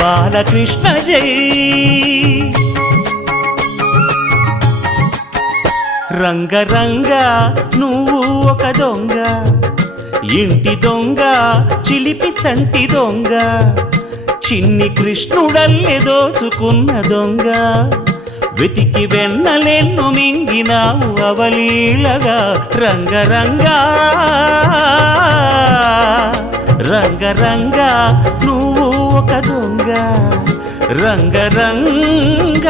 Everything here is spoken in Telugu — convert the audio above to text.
బాలకృష్ణ జై. రంగరంగ నువ్వు ఒక దొంగ, ఇంటి దొంగ చిలిపి చంటి దొంగ, చిన్ని కృష్ణుడల్లె దోచుకున్న దొంగ, వెతికి వెన్నలెన్ను మింగినావు అవలీలగా. రంగరంగ రంగరంగ నువ్వు ఒక దొంగ, రంగరంగ.